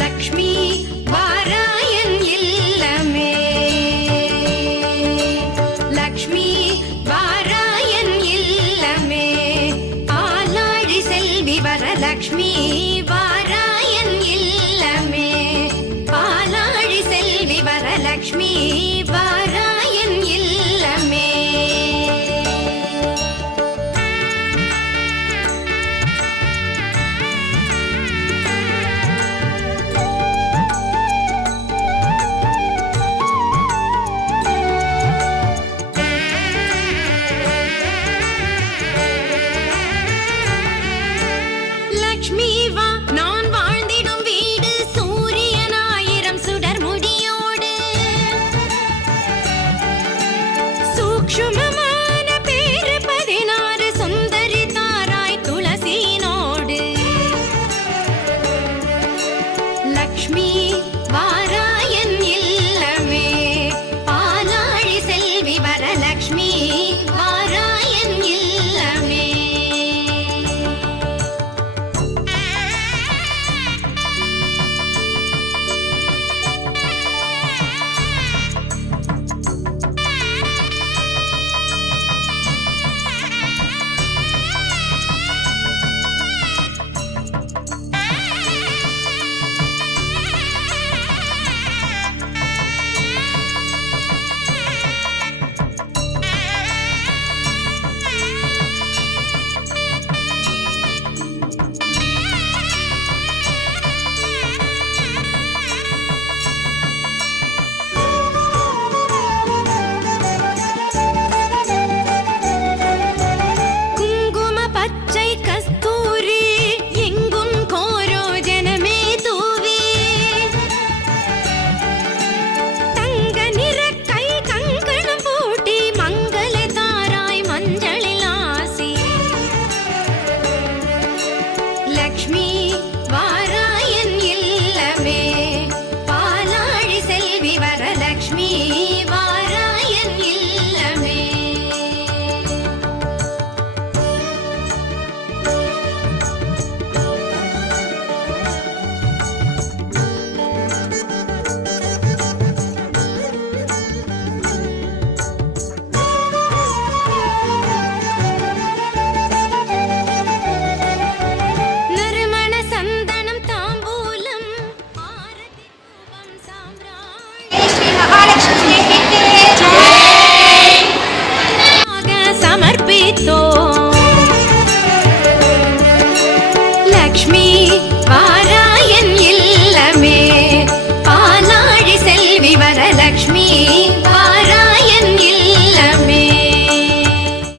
லக்ஷ்மி வாராயன் இல்லமே, லக்ஷ்மி வாராயன் இல்லமே, பாலாழி செல்வி வரலக்ஷ்மி வாராயன் இல்லமே, பாலாழி செல்வி வரலக்ஷ்மி வாராயன் இல்லமே. லக்ஷ்மி வா நான் வாழ்ந்திடும் வீடு, சூரியன் 1000 சுடர் முடியோடு, சூக்ஷ்மமான பேரு 16 சுந்தரி தாராய் துளசினோடு. லக்ஷ்மி வாராயன் இல்லமே, பாலாழி செல்வி வரலக்ஷ்மி வாராயன் இல்லமே. லக்ஷ்மி வாராயன் இல்லமே, பாலாழி செல்வி வரலக்ஷ்மி வாராயன் இல்லமே. समर्पितो लक्ष्मी